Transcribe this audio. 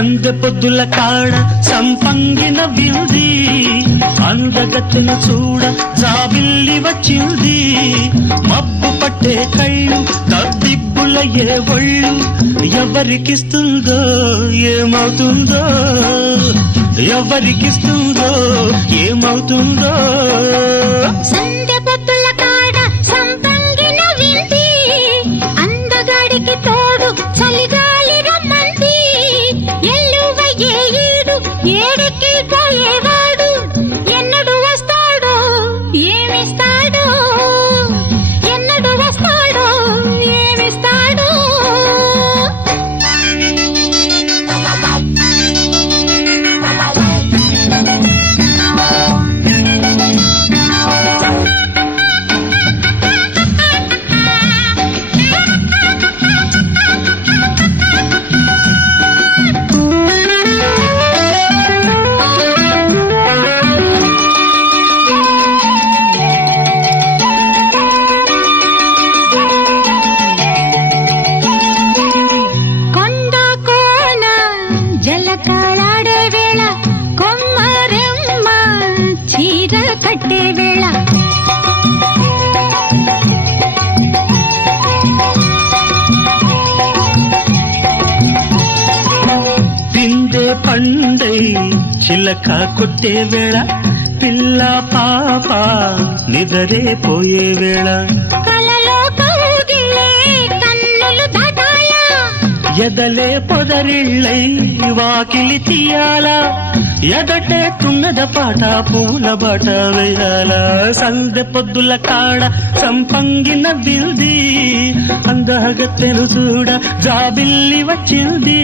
సందె పొద్దుల కాడ సంపంగిన వింది అందగత్తెను చూడ జాబిల్లి వచ్చింది మబ్బు పట్టే కళ్ళు తద్దిబ్బుల ఏ ఒళ్ళు ఎవరికిస్తుందో ఏమవుతుందో ఎవరికిస్తుందో ఏమవుతుందో సందె పొద్దుల కాడ సంపంగిన వింది అందగాడికి తోడు చలిగాలి రమ్మంది ఎల్లువయ్యే ఈడు ఏడికి పోయేవాడు ఎన్నడు వస్తాడో ఏమిస్తాడో ఎన్నడు వస్తాడో ఏమిస్తాడో జలకాలాడే వేళ కొమ్మరెమ్మ చీర కట్టే వేళ పిండే పండై చిలక కొట్టే వేళ పిల్ల పాప నిదరే పోయే వేళ కలలో కౌగిలే కన్నులు దాటాయా ఎదలే పొదరిళ్ళై వాకిలి తీయాలా ఎదటే తున్నద పాట పూల బాట వేయాల సందె పొద్దుల కాడ సంపంగిన బిల్ది అందగత్తెను చూడ జాబిల్లి వచ్చింది